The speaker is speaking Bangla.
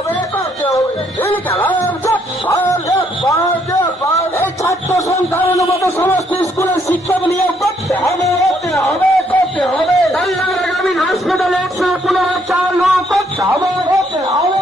হবে করতে হবে। এই ছাত্র সংখ্যার অনুমত সমস্ত স্কুলের শিক্ষক নিয়োগ করতে হবে করতে হবে করতে হবে। গ্রামীণ হাসপাতালে 115 চালু করতে হবে করতে হবে।